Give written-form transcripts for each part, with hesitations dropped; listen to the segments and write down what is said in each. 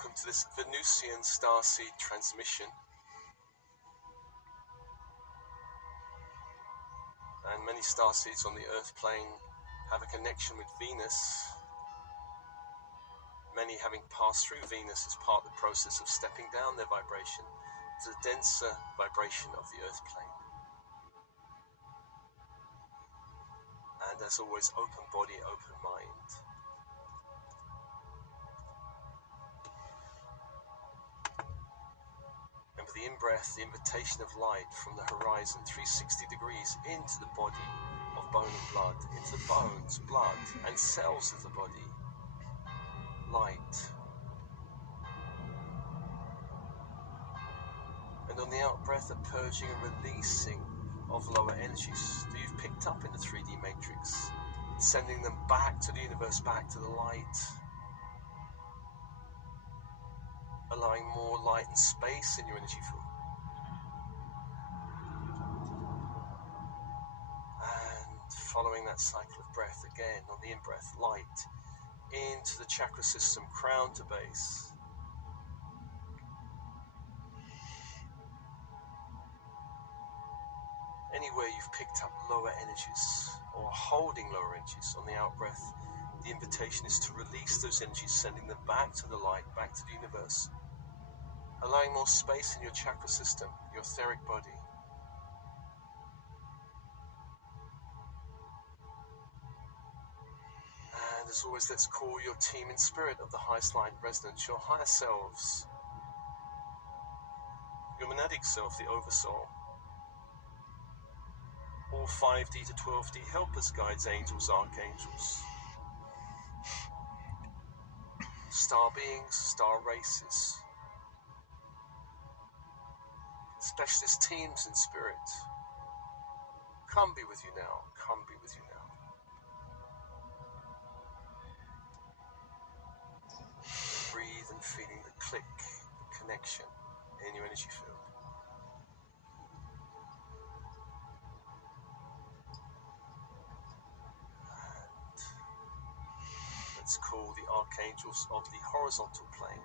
Welcome to this Venusian starseed transmission. And many starseeds on the Earth plane have a connection with Venus. Many having passed through Venus as part of the process of stepping down their vibration to the denser vibration of the Earth plane. And as always, open body, open mind. And for the in-breath, the invitation of light from the horizon, 360 degrees into the body of bone and blood, into the bones, blood, and cells of the body. Light. And on the out-breath, a purging and releasing of lower energies that you've picked up in the 3D matrix, sending them back to the universe, back to the light, allowing more light and space in your energy field. And following that cycle of breath again, on the in-breath, light into the chakra system, crown to base. Anywhere you've picked up lower energies or holding lower energies on the out-breath, the invitation is to release those energies, sending them back to the light, back to the universe, allowing more space in your chakra system, your etheric body. And as always, let's call your team in spirit of the highest light resonance, your higher selves, your monadic self, the oversoul, all 5D to 12D helpers, guides, angels, archangels, star beings, star races, specialist teams in spirit. Come be with you now. Come be with you now. Breathe and feeling the click, the connection in your energy field. And let's call the archangels of the horizontal plane.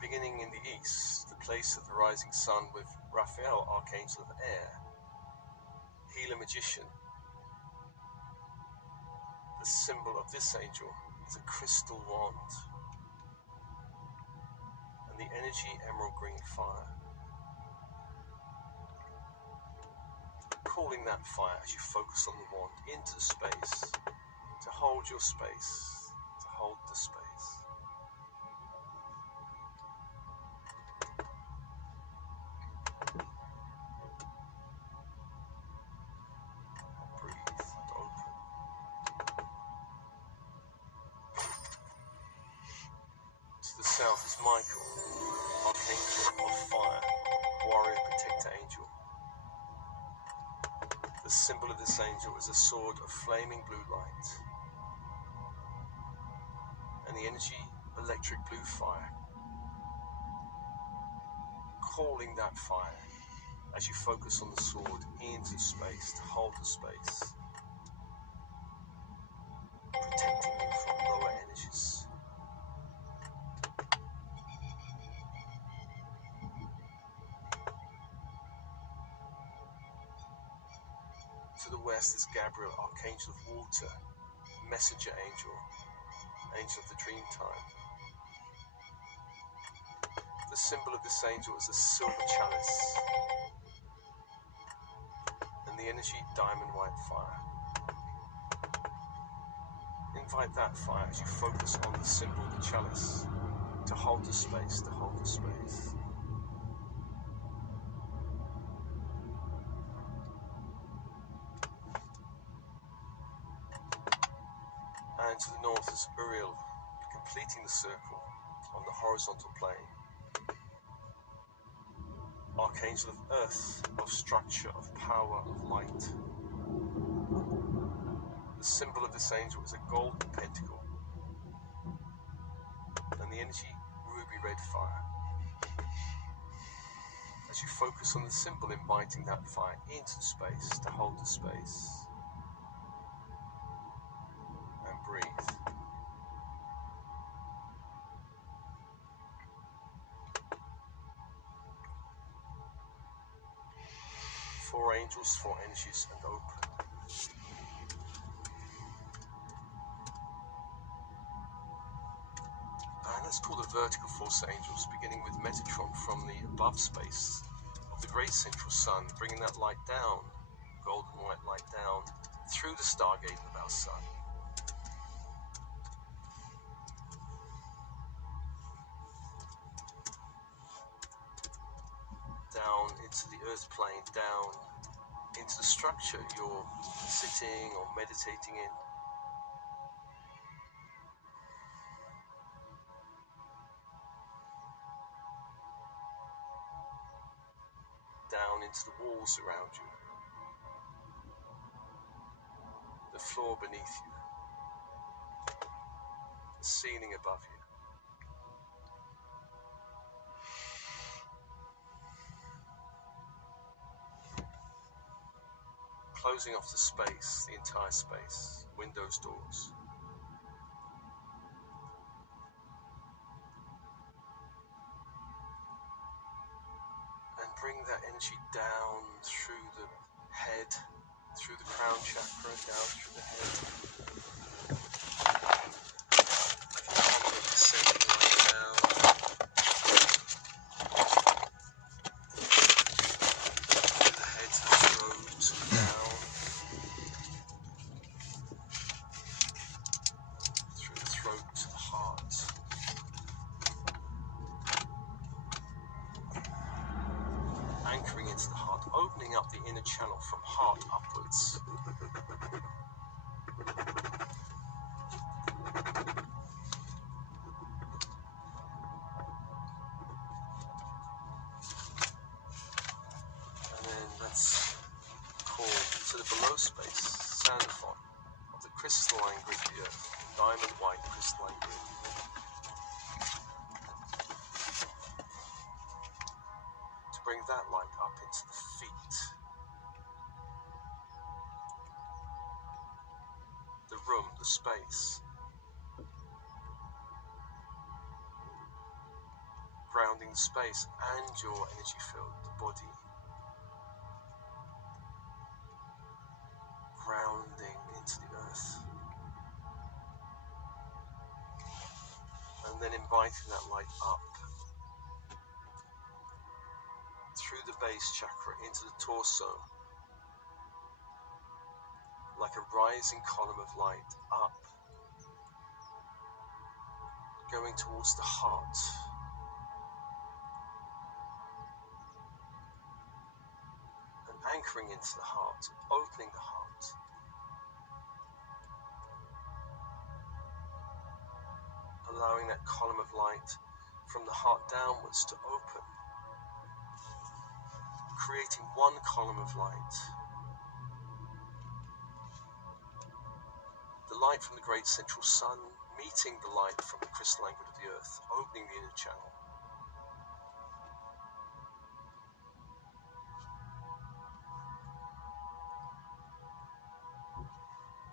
Beginning in the east, the place of the rising sun, with Raphael, archangel of air, healer, magician. The symbol of this angel is a crystal wand, and the energy emerald green fire. Calling that fire as you focus on the wand into the space, to hold your space, to hold the space. South is Michael, archangel of fire, warrior, protector angel. The symbol of this angel is a sword of flaming blue light, and the energy, electric blue fire. Calling that fire as you focus on the sword into space, to hold the space, protecting you from lower energies. To the west is Gabriel, archangel of water, messenger angel, angel of the dream time. The symbol of this angel is a silver chalice, and the energy, diamond white fire. Invite that fire as you focus on the symbol, the chalice, to hold the space, to hold the space. And to the north is Uriel, completing the circle on the horizontal plane. Archangel of earth, of structure, of power, of light. The symbol of this angel is a golden pentacle, and the energy, ruby red fire. As you focus on the symbol, inviting that fire into space, to hold the space. And breathe. 4 angels, 4 energies, and open. And let's call the vertical force angels, beginning with Metatron from the above space of the great central sun, bringing that light down, golden white light down, through the stargate of our sun. Down into the earth plane, down into the structure you're sitting or meditating in. Down into the walls around you, the floor beneath you, the ceiling above you. Closing off the space, the entire space, windows, doors. And bring that energy down through the head, through the crown chakra, down through the head. Descending right down. Through the head to the throat, down. Through the throat to the heart. Anchoring into the heart, opening up the inner channel from heart upwards. And then let's call to the below space, Sandalphon of the crystalline grid of the earth, diamond white crystalline grid. Bring that light up into the feet, the room, the space, grounding the space and your energy field, the body, grounding into the earth, and then inviting that light up through the base chakra into the torso, like a rising column of light up, going towards the heart, and anchoring into the heart, opening the heart, allowing that column of light from the heart downwards to open, creating one column of light. The light from the great central sun meeting the light from the crystalline grid of the earth, opening the inner channel.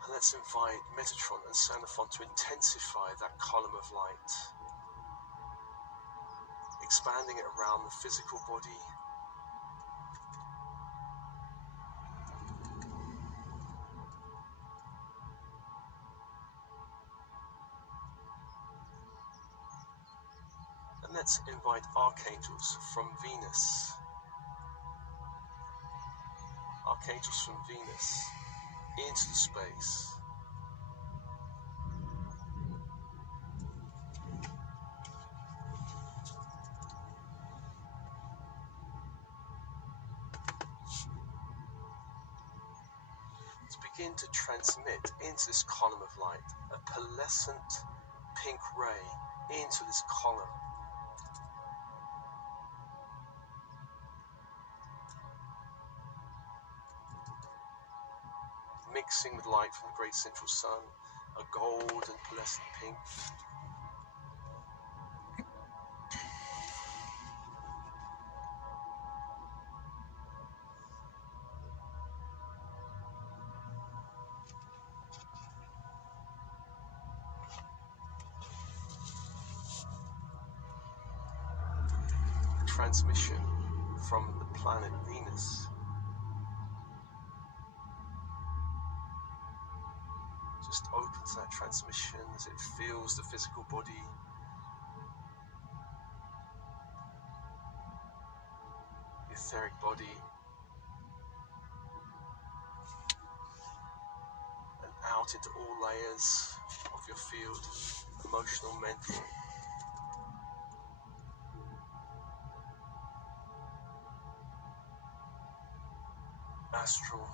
And let's invite Metatron and Sandalphon to intensify that column of light, expanding it around the physical body, and let's invite archangels from Venus, into the space. To begin to transmit into this column of light a pearlescent pink ray into this column. Mixing with light from the great central sun, a gold and pearlescent pink. Transmission from the planet Venus Just open to that transmission as it feels the physical body. The etheric body. And out into all layers of your field. Emotional, mental. Astral.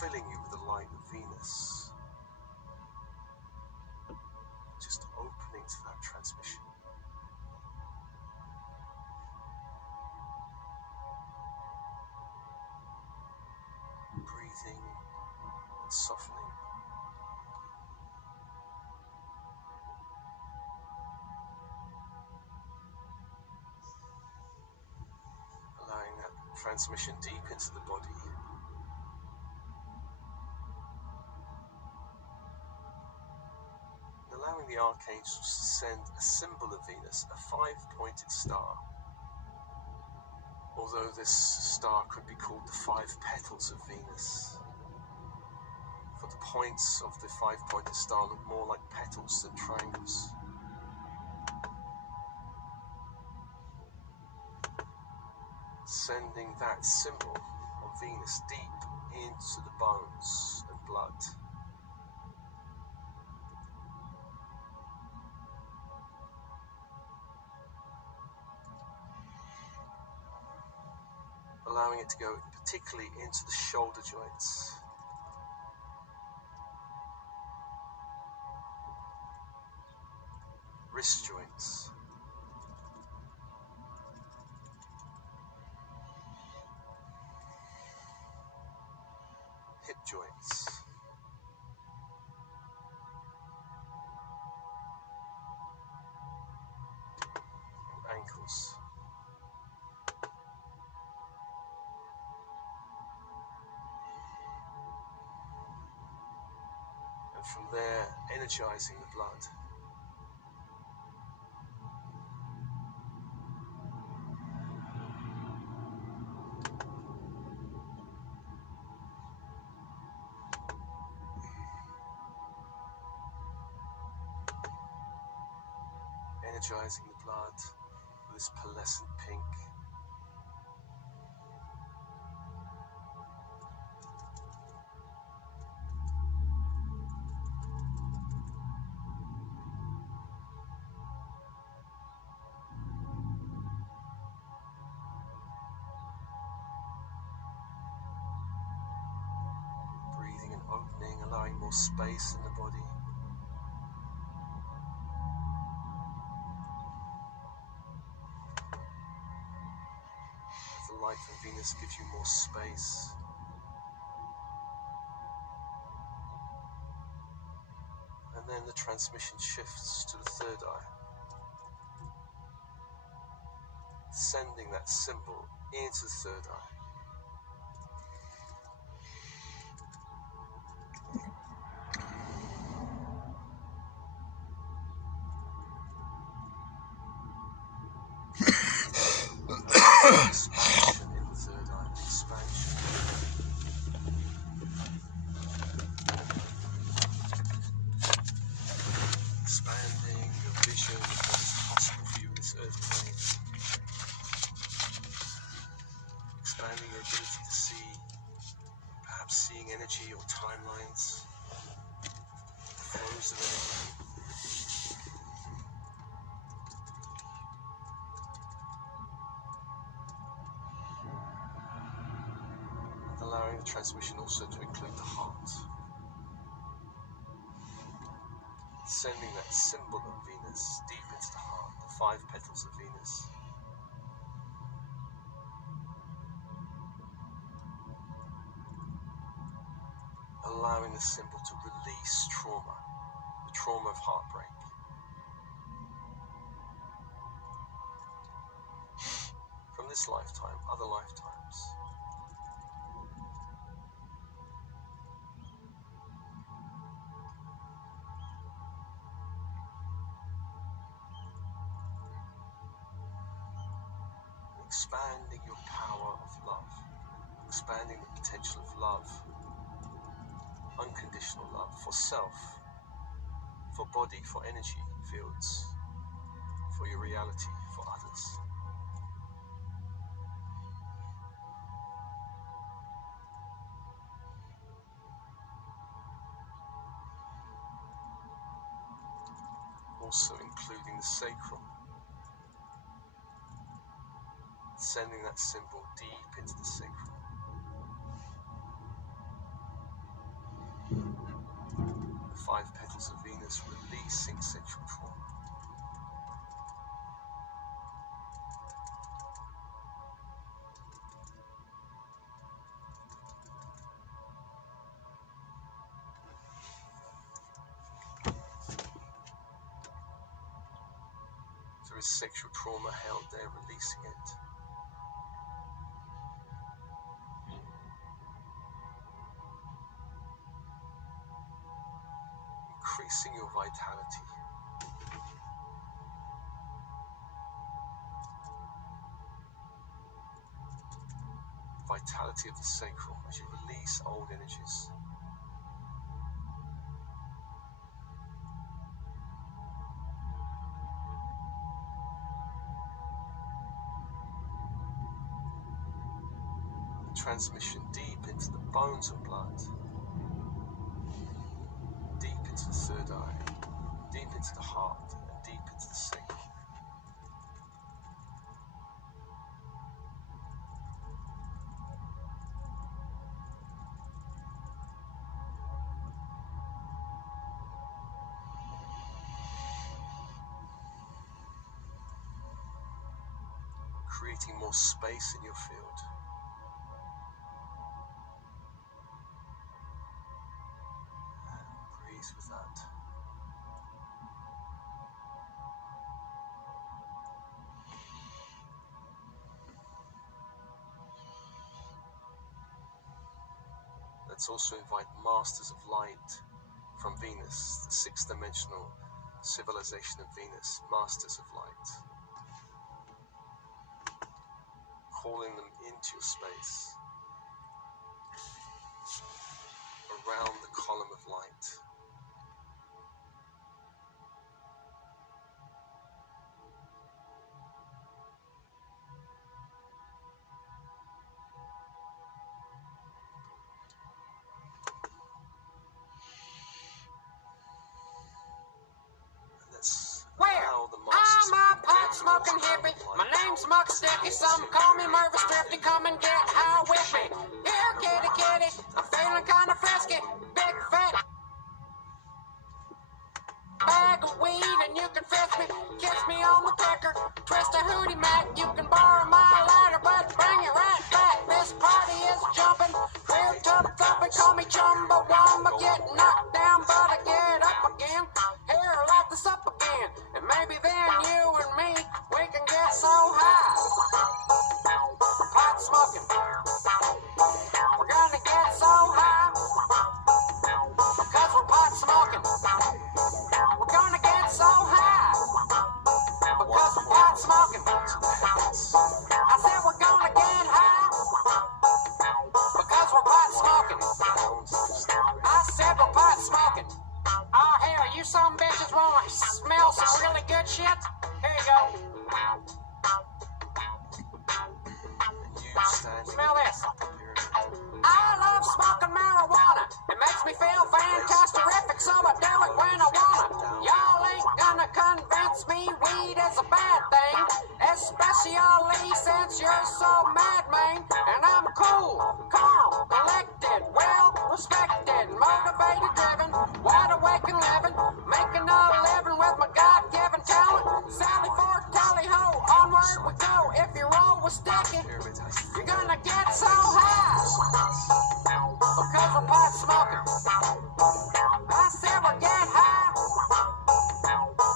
Filling you with the light of Venus. Just opening to that transmission. Breathing and softening. Allowing that transmission deep into the body. Allowing the archangels to send a symbol of Venus, a 5-pointed star. Although this star could be called the 5 petals of Venus. For the points of the 5-pointed star look more like petals than triangles. Sending that symbol of Venus deep into the bones and blood. Allowing it to go particularly into the shoulder joints. Wrist joints. Hip joints. Ankles. And from there, energizing the blood. Energizing the blood with this pearlescent pink. Breathing and opening, allowing more space in the body. The light from Venus gives you more space. And then the transmission shifts to the third eye. Sending that symbol into the third eye. Expansion in the third eye, expansion. Expanding your vision of what is possible for you in this earth plane. Expanding your ability to see, perhaps seeing energy or timelines, flows of energy. Allowing the transmission also to include the heart. Sending that symbol of Venus deep into the heart, the 5 petals of Venus. Allowing the symbol to release trauma, the trauma of heartbreak. From this lifetime, other lifetimes. expanding your power of love, expanding the potential of love, unconditional love for self, for body, for energy fields, for your reality, for others. Also including the sacral, sending that symbol deep into the sacral. The 5 petals of Venus, releasing sexual trauma. There is sexual trauma held there, releasing it. Increasing your vitality. Vitality of the sacral as you release old energies. Transmission deep into the bones and blood, deep into the third eye, deep into the heart, and deep into the sacral. Creating more space in your field. With that. Let's also invite masters of light from Venus, the 6th dimensional civilization of Venus, masters of light. Calling them into your space, around the column of light. I'm a pot-smoking hippie. My name's Muck Sticky. Some call me Mervis Thrifty. Come and get high with me. Here, kitty, kitty. I'm feeling kind of frisky. Big fat bag of weed and you can fist me. Kiss me on the pecker. Twist a hootie mac. You can borrow my lighter, but bring it right back. This party is jumping. Real tough thumping. Call me Chumbawamba. Get knocked down, but I get up again. Here, light this up again. And maybe then you and me, we can get so high. Pot smoking. We're gonna get so high. Because we're pot smoking. We're gonna get so high. Because we're pot smoking. I said we're gonna get high. Because we're pot smoking. I said we're pot smoking. Oh hell, you some bitches wanna smell some really good shit? Here you go. Smell this. I love smoking marijuana. It makes me feel fantastic, so I do it when I wanna. Y'all ain't gonna convince me weed is a bad thing, especially since you're so mad, man. And I'm cool, calm, collected, well respected, motivated, driven, wide awake and living, making a living with my God-given talent. Sally Ford, tally ho, onward we go. If you roll with sticky, you're gonna get so high. Because we're pot smoking. I said we're get high.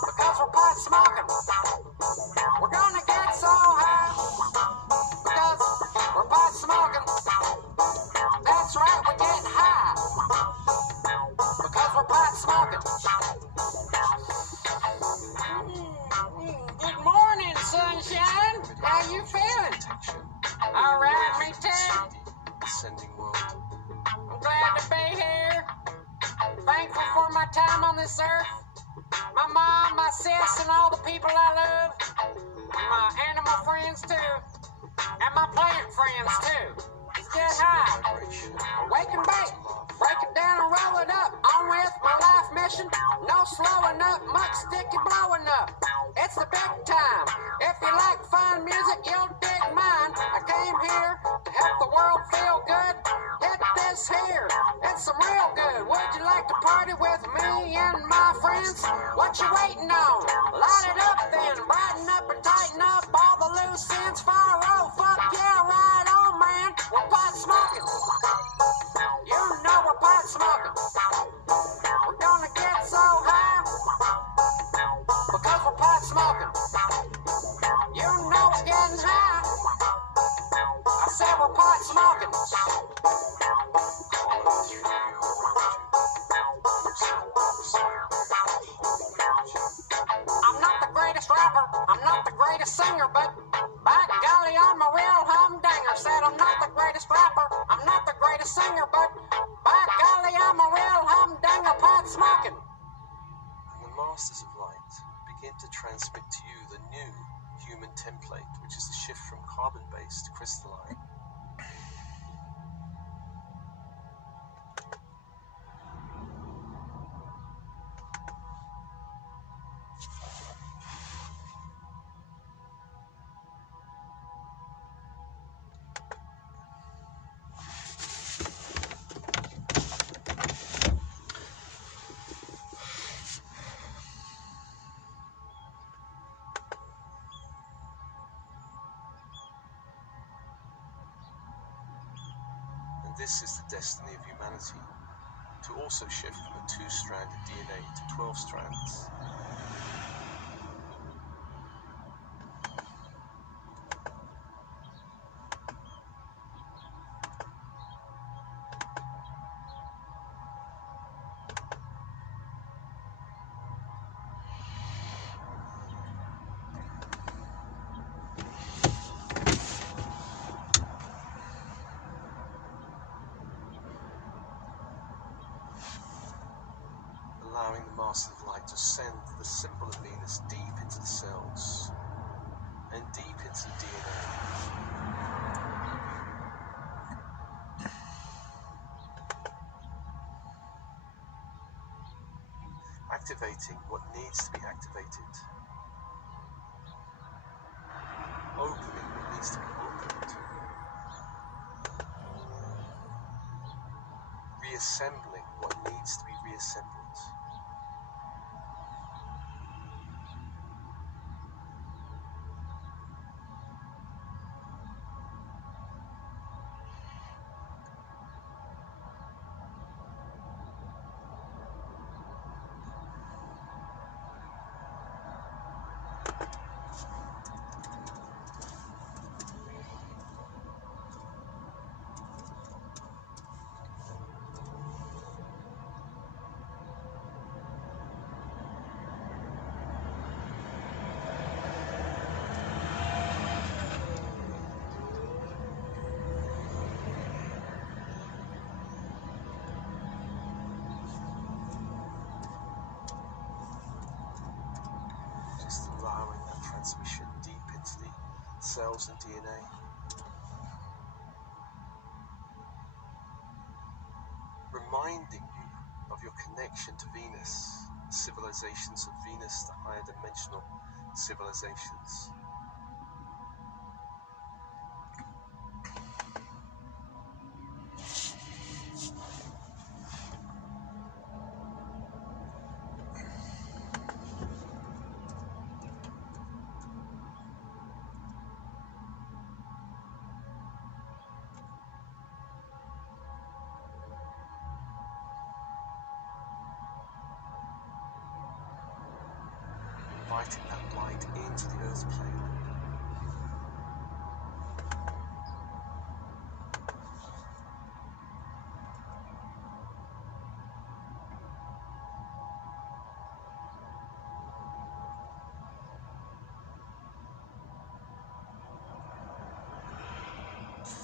Because we're pot smoking. We're gonna get so high. Because we're pot smoking. thankful for my time on this earth. My mom, my sis, and all the people I love. My animal friends too. And my plant friends too. Let's get high. Wake and bake. Break it down and roll it up. On with my life mission. No slowing up. Muck sticky blowing up. It's the big time. If you like fine music, you'll dig mine. I came here to help the world feel good. Hit this here. It's some real good. Would you like to party with me and my friends? What you waiting on? Light it up then. Brighten up and tighten up all the loose ends. Fire roll. Fuck yeah, right on, man. We're pot smoking. You know we're pot smoking. We're gonna get so high because we're pot smoking. You know we're getting high. I said we're pot smoking. I'm not the greatest rapper, I'm not the greatest singer, but by golly, I'm a real humdinger. Said I'm not the greatest rapper, I'm not the greatest singer, but by golly, I'm a real humdinger, pot smoking. And the Masters of Light begin to transmit to you the new human template, which is the shift from carbon-based to crystalline. This is the destiny of humanity, to also shift from a 2-stranded DNA to 12 strands. Allowing the Master of Light to send the symbol of Venus deep into the cells and deep into the DNA. Activating what needs to be activated. Opening what needs to be opened. Reassembling what needs to be reassembled. Just allowing that transmission deep into the cells and DNA. Reminding you of your connection to Venus, the civilizations of Venus, the higher dimensional civilizations. Inviting that light into the earth plane.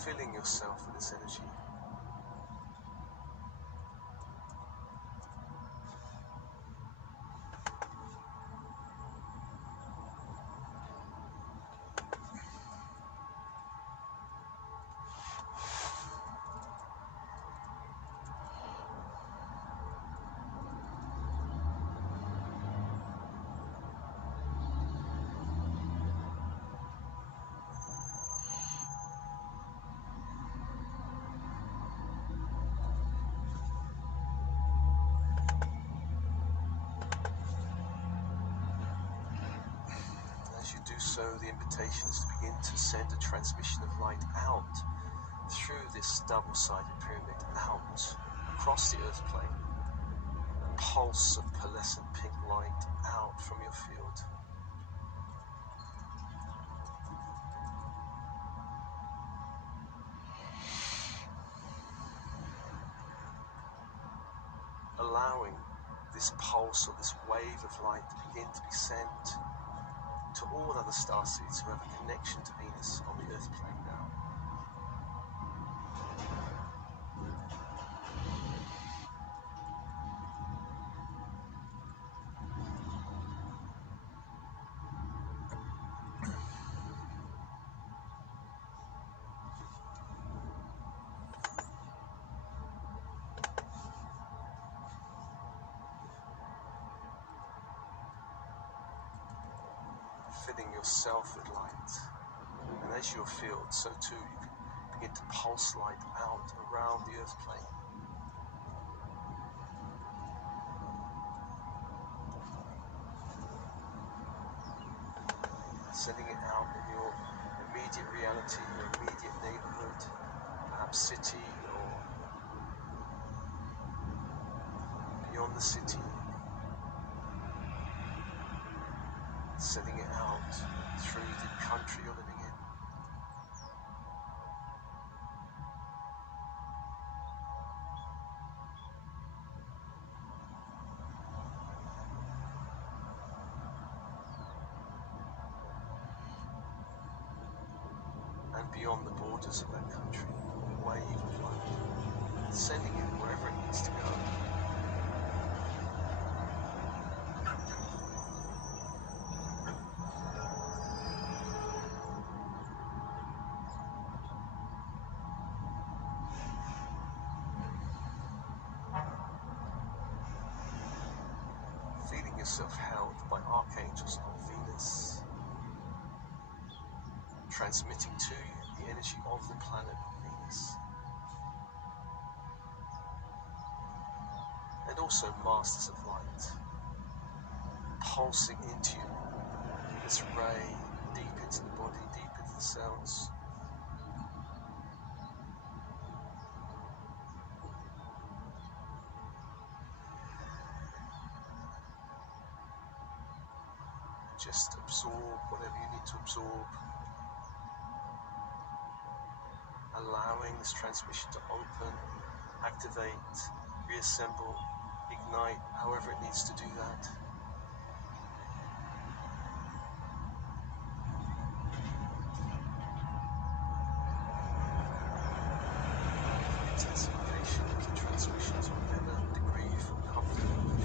Filling yourself with this energy. So the invitation is to begin to send a transmission of light out through this double-sided pyramid, out across the earth plane, a pulse of pearlescent pink light out from your field. Allowing this pulse or this wave of light to begin to be sent to all other starseeds who have a connection to Venus on the earth plane now. Filling yourself with light, and as you're filled, so too you can begin to pulse light out around the earth plane. Sending it out in your immediate reality, your immediate neighborhood, perhaps city or beyond the city. Sending it out through the country you're living in. And beyond the borders of that country, a wave of light, sending it wherever it needs to go. Feeling yourself held by archangels of Venus, transmitting to you the energy of the planet Venus, and also masters of light, pulsing into you this ray deep into the body, deep into the cells. Just absorb whatever you need to absorb, allowing this transmission to open, activate, reassemble, ignite, however it needs to do that. Intensification of the transmission to whatever degree you feel comfortable with.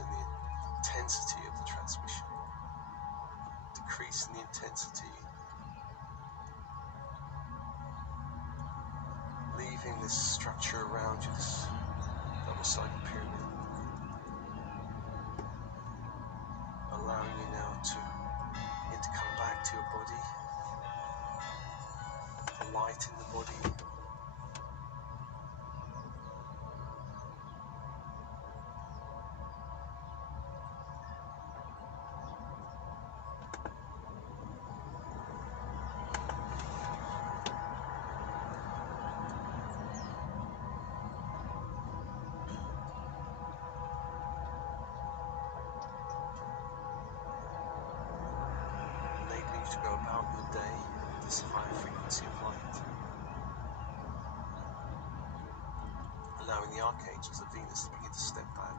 In the intensity of the transmission, decrease in the intensity, leaving this structure around you, this double-sided pyramid, allowing you now to begin to come back to your body, the light in the body. To go about your day with this higher frequency of light. allowing the archangels of Venus to begin to step back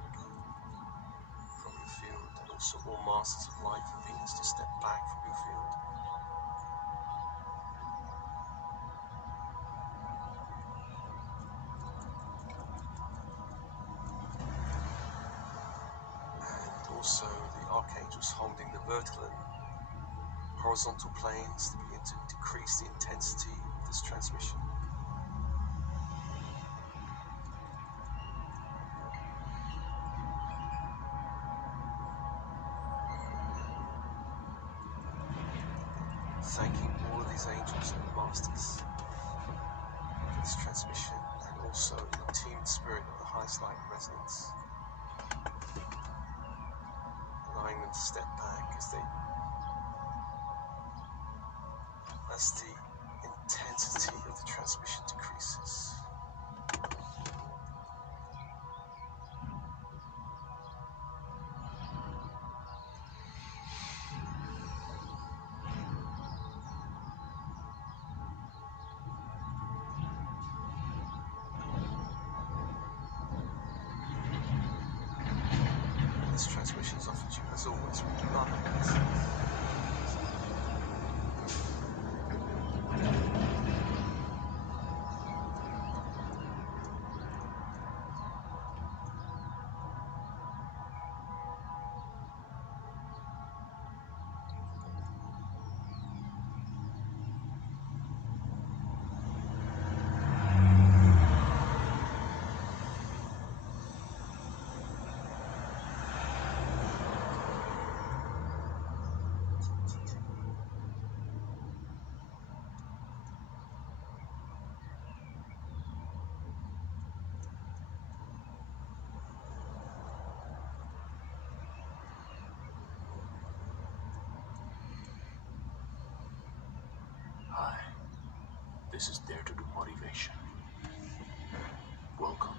from your field, and also all masters of light of Venus to step back from your field. And also the archangels holding the vertical and horizontal planes to begin to decrease the intensity of this transmission. Thanking all of these angels and masters for this transmission, and also the team spirit of the highest light and resonance, allowing them to step back as the intensity of the transmission decreases. This transmission is offered to you, as always, with love and blessings. Hi, this is Dare to Do Motivation. Welcome.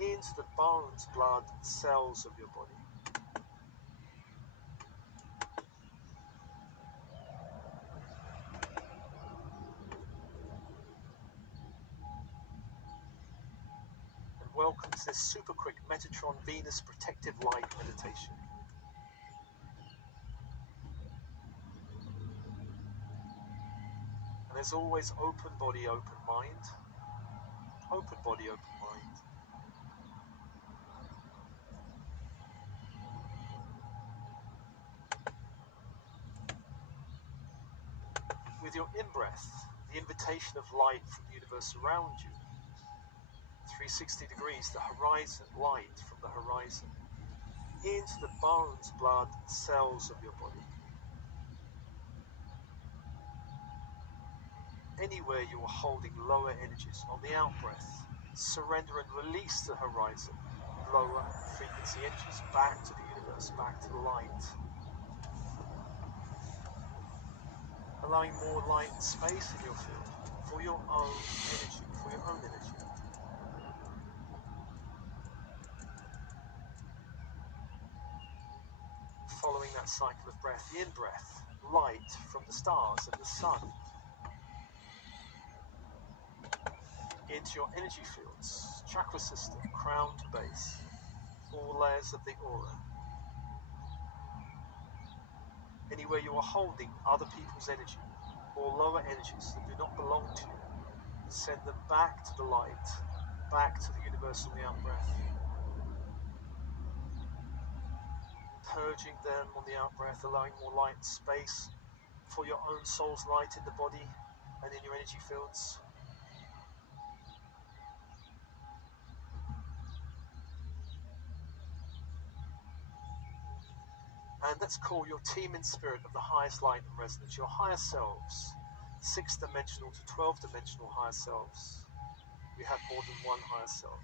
Into the bones, blood, cells of your body. And welcome to this super quick Metatron Venus Protective Light meditation. And as always, open body, open mind. Open body, open mind. With your in-breath, the invitation of light from the universe around you, 360 degrees, the horizon, light from the horizon, into the bones, blood, cells of your body. Anywhere you are holding lower energies, on the out-breath, surrender and release the horizon, lower frequency energies back to the universe, back to the light. Allowing more light and space in your field for your own energy, for your own energy. Following that cycle of breath, the in-breath, light from the stars and the sun into your energy fields, chakra system, crown to base, all layers of the aura. Anywhere you are holding other people's energy or lower energies that do not belong to you, send them back to the light, back to the universe on the out-breath. Purging them on the out-breath, allowing more light and space for your own soul's light in the body and in your energy fields. And let's call your team in spirit of the highest light and resonance, your higher selves, 6-dimensional to 12-dimensional higher selves. We have more than one higher self.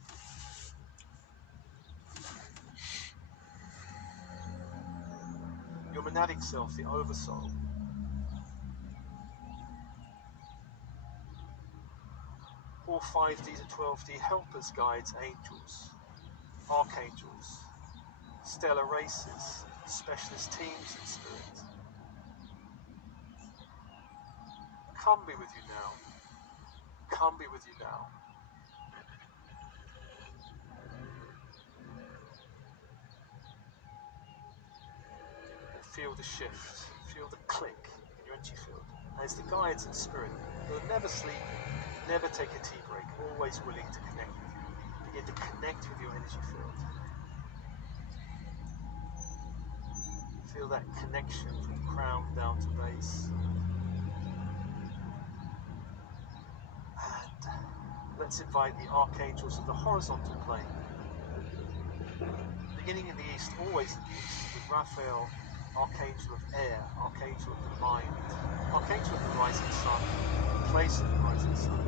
Your monadic self, the oversoul. All 5D to 12D helpers, guides, angels, archangels, stellar races, specialist teams in spirit. Come be with you now. Come be with you now. And feel the shift, feel the click in your energy field as the guides in spirit, who are never sleeping, never take a tea break, always willing to connect with you, begin to connect with your energy field. Feel that connection from crown down to base. And let's invite the archangels of the horizontal plane. Beginning in the east, always in the east, with Raphael, archangel of air, archangel of the mind, archangel of the rising sun, place of the rising sun.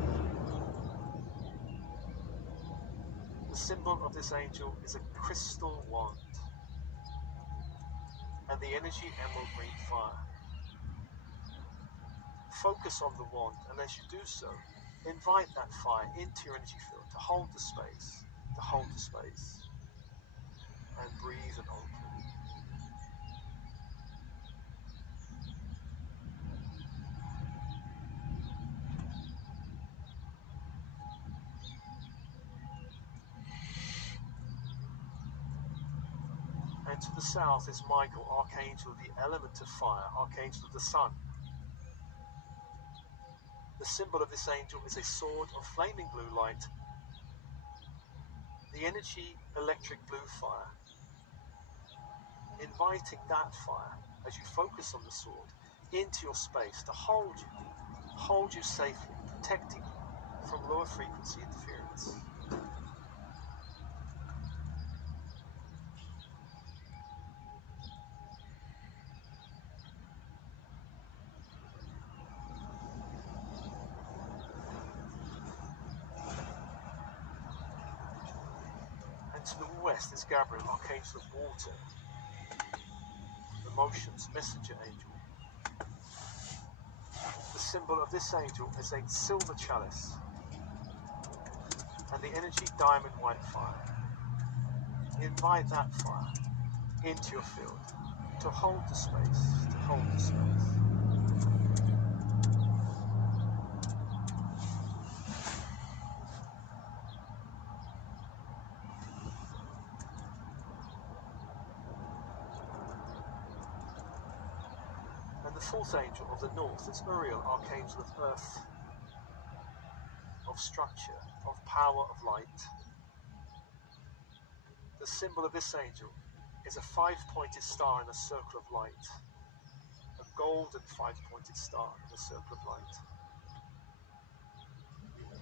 The symbol of this angel is a crystal wand and the energy emerald green fire. Focus on the wand, and as you do so, invite that fire into your energy field to hold the space, and breathe and open. And to the south is Michael, archangel of the element of fire, archangel of the sun. The symbol of this angel is a sword of flaming blue light, the energy electric blue fire. Inviting that fire, as you focus on the sword, into your space to hold you safely, protecting you from lower frequency interference. And to the west is Gabriel, archangel of water, emotions, messenger angel. The symbol of this angel is a silver chalice and the energy diamond white fire. Invite that fire into your field to hold the space, And the fourth angel of the north is Uriel, archangel of earth, of structure, of power, of light. The symbol of this angel is a 5-pointed star in a circle of light, a golden 5-pointed star in the circle of light.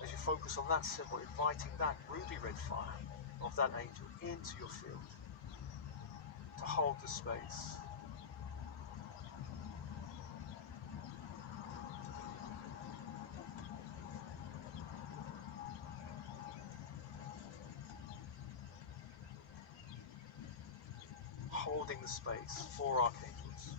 As you focus on that symbol, inviting that ruby red fire of that angel into your field to hold the space. Holding the space for archangels.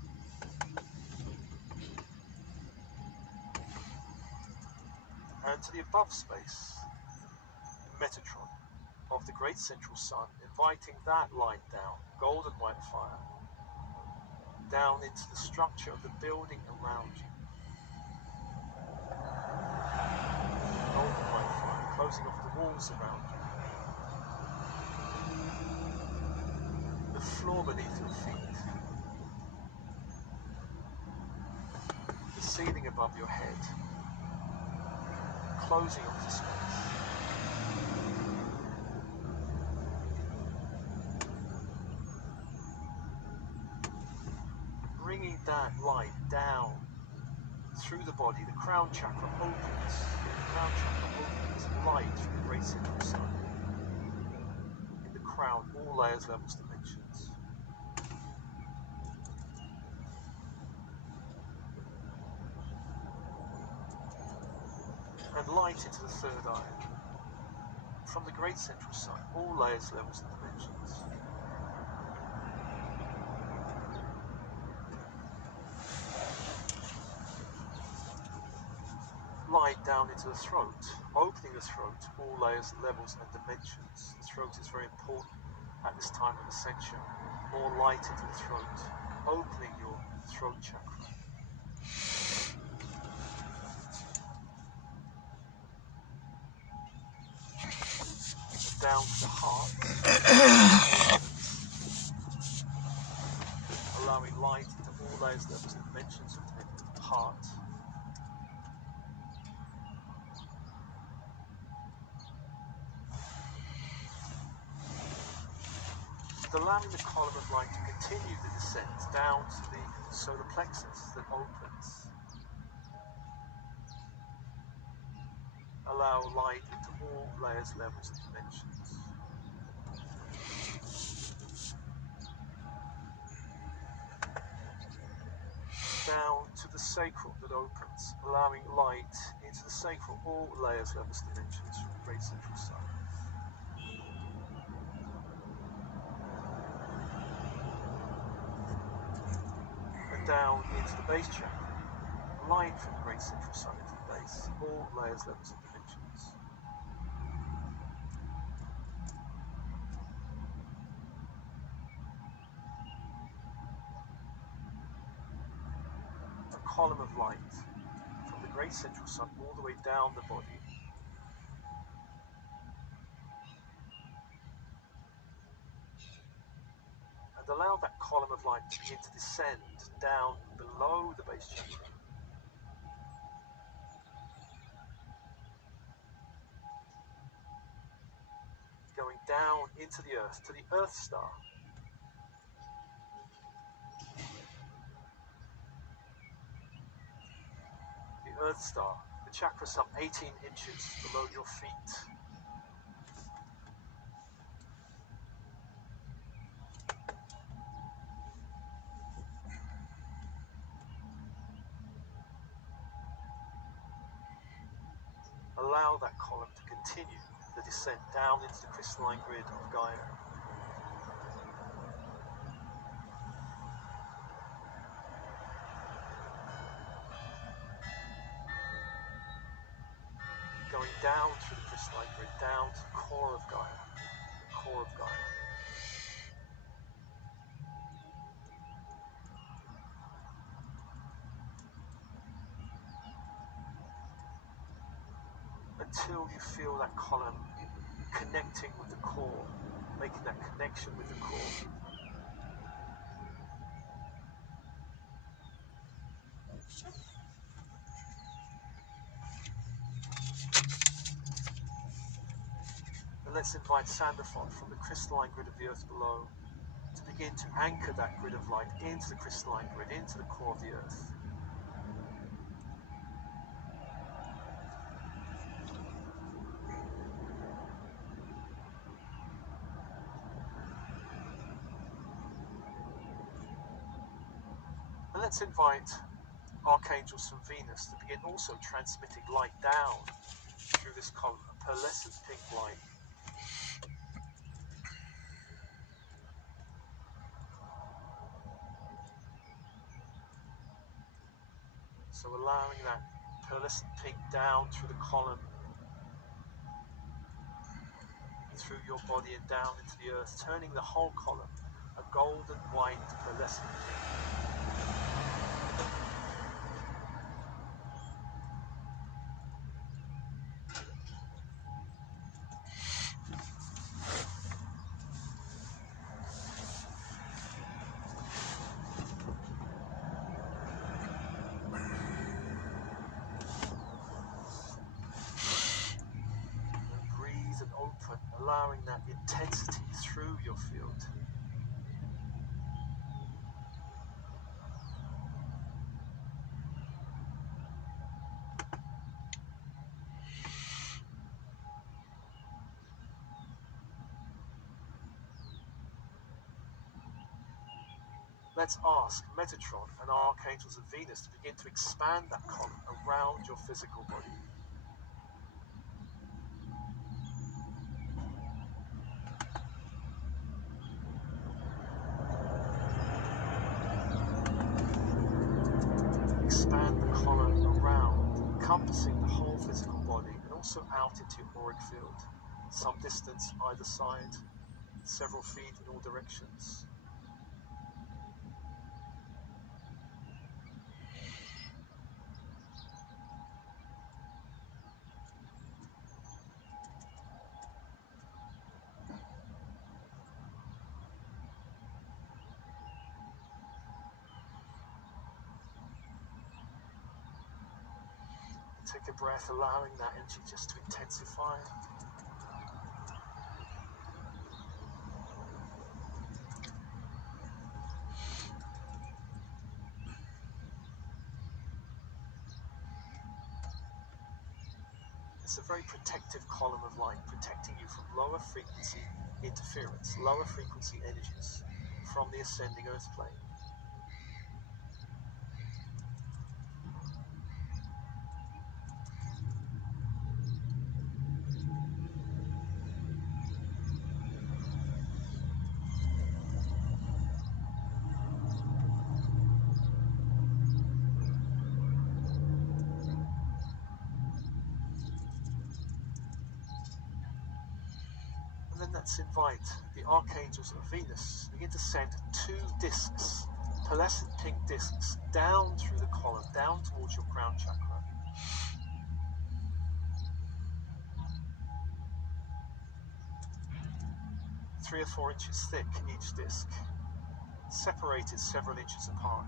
And to the above space, Metatron of the great central sun, inviting that light down, golden white fire, down into the structure of the building around you. Golden white fire, closing off the walls around you. The floor beneath your feet. The ceiling above your head. Closing off the space. Bringing that light down through the body, the crown chakra opens. The crown chakra opens light from the great central sun. In the crown, all layers, levels, dimensions. And light into the third eye. From the great central sun, all layers, levels, and dimensions. Light down into the throat, opening the throat, all layers, levels, and dimensions. The throat is very important at this time of ascension. More light into the throat, opening your throat chakra. Down to the heart, allowing light into all layers, levels, and dimensions of the heart. Allowing the column of light to continue the descent down to the solar plexus that opens. Allow light into all layers, levels, and dimensions. Down to the sacral that opens, allowing light into the sacral, all layers, levels, and dimensions from the great central sun. And down into the base chakra, light from the great central sun into the base, all layers, levels, and dimensions. A column of light from the great central sun all the way down the body. And allow that column of light to begin to descend down below the base chakra. Going down into the earth, to the Earth Star. The Earth Star, the chakra some 18 inches below your feet. Allow that column to continue the descent down into the crystalline grid of Gaia. Going down through the crystalline grid, down to the core of Gaia. The core of Gaia. Until you feel that column connecting with the core, making that connection with the core. And let's invite Sandalphon from the crystalline grid of the earth below to begin to anchor that grid of light into the crystalline grid, into the core of the Earth. And let's invite archangels from Venus to begin also transmitting light down through this column, a pearlescent pink light. So allowing that pearlescent pink down through the column, through your body and down into the Earth, turning the whole column a golden white pearlescent pink. Open, allowing that intensity through your field. Let's ask Metatron and archangels of Venus to begin to expand that column around your physical body. Expand the column around, encompassing the whole physical body and also out into your auric field, some distance either side, several feet in all directions. Take a breath, allowing that energy just to intensify. It's a very protective column of light, protecting you from lower frequency interference, lower frequency energies from the ascending Earth plane. Let's invite the archangels of Venus begin to send 2 discs, pearlescent pink discs, down through the column, down towards your crown chakra. Three or 4 inches thick each disc, separated several inches apart.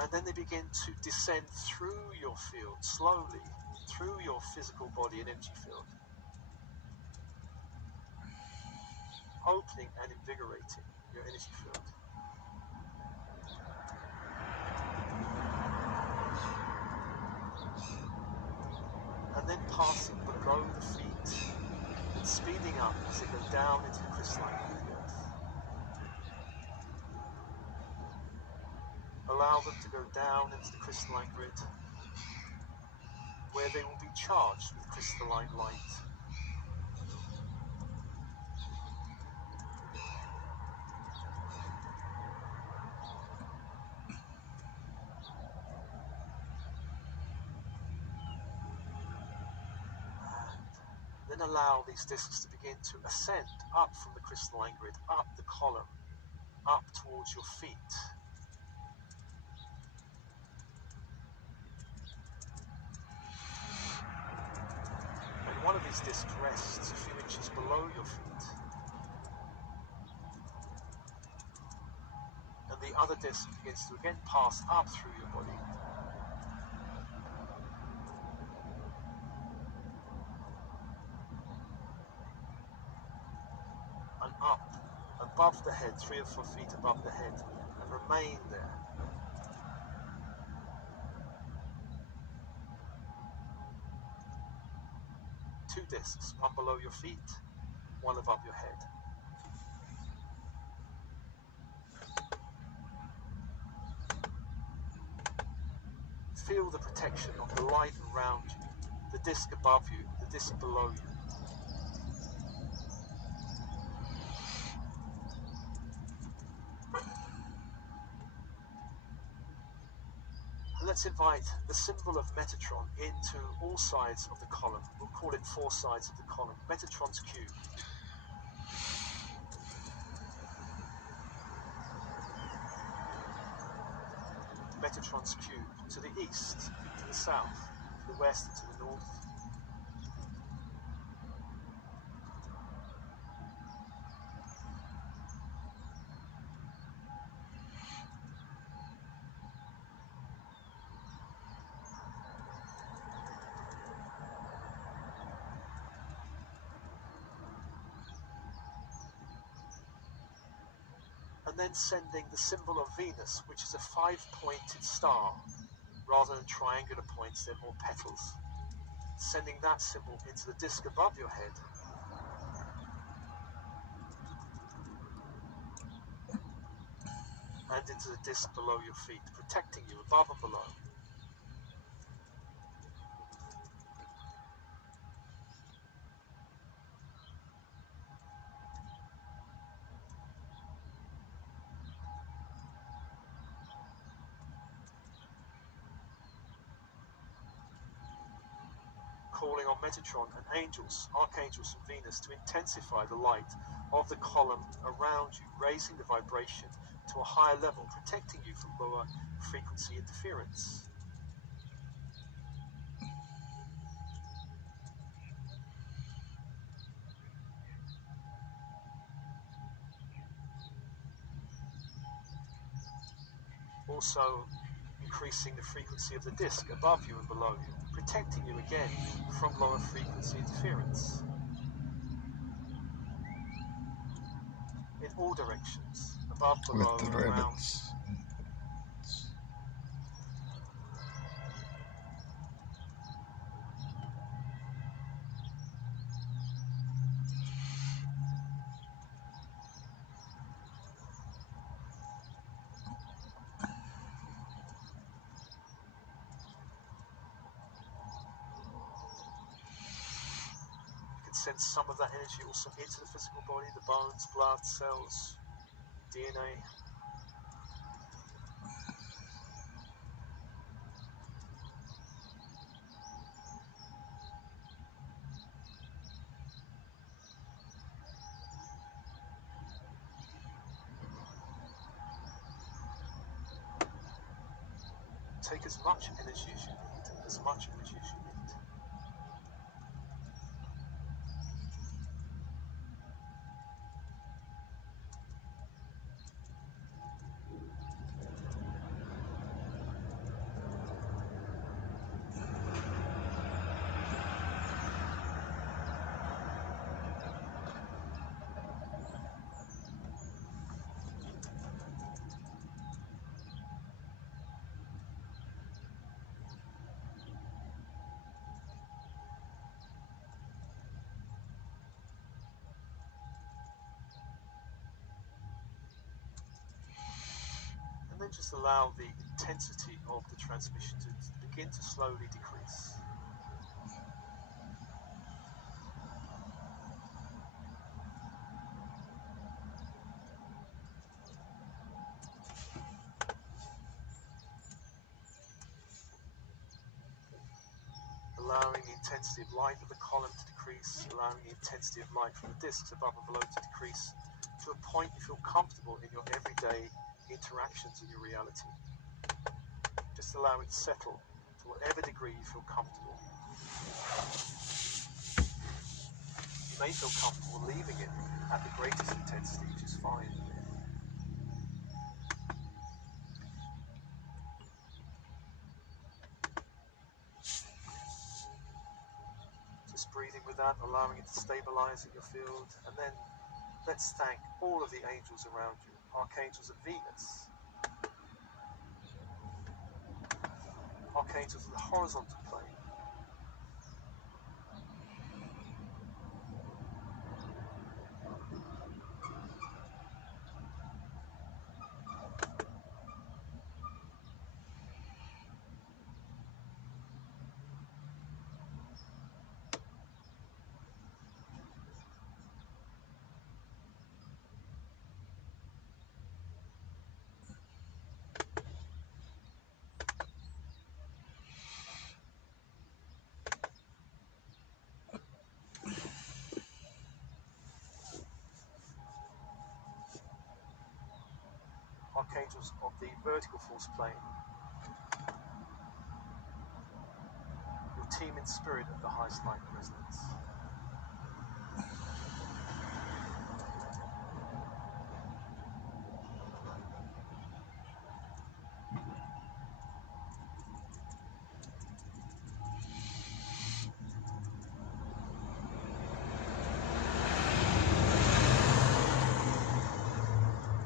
And then they begin to descend through your field, slowly, through your physical body and energy field, opening and invigorating your energy field. And then passing below the feet, and speeding up as they go down into the crystalline of the Earth. Allow them to go down into the crystalline grid, where they will be charged with crystalline light. And then allow these discs to begin to ascend up from the crystalline grid, up the column, up towards your feet. One of these discs rests a few inches below your feet, and the other disc begins to again pass up through your body. up above the head, 3 or 4 feet above the head, and remain there. Two discs, one below your feet, one above your head. Feel the protection of the light around you, the disc above you, the disc below you. And let's invite the symbol of Metatron into all sides of the column. We'll call it 4 sides of the column. Metatron's cube. Metatron's cube to the east, to the south, to the west, and to the north. And then sending the symbol of Venus, which is a 5-pointed star. Rather than triangular points, they're more petals. Sending that symbol into the disc above your head. And into the disc below your feet, protecting you above and below. Calling on Metatron and angels, archangels from Venus, to intensify the light of the column around you, raising the vibration to a higher level, protecting you from lower frequency interference. Also increasing the frequency of the disc above you and below you, protecting you again from lower frequency interference. In all directions, above, below, with the around. ribbons. Send some of that energy also into the physical body, the bones, blood, cells, DNA. Take as much energy as you need, as much energy as you need. Then just allow the intensity of the transmission to begin to slowly decrease. Allowing the intensity of light of the column to decrease, allowing the intensity of light from the discs above and below to decrease to a point you feel comfortable in your everyday interactions in your reality. Just allow it to settle to whatever degree you feel comfortable. You may feel comfortable leaving it at the greatest intensity, which is fine. Just breathing with that, allowing it to stabilize in your field, and then Let's thank all of the angels around you, archangels of Venus, archangels of the horizontal plane, archangels of the vertical force plane, your team in spirit of the highest light and resonance.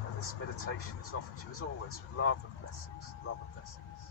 And this meditation is offered to you as always with love and blessings, love and blessings.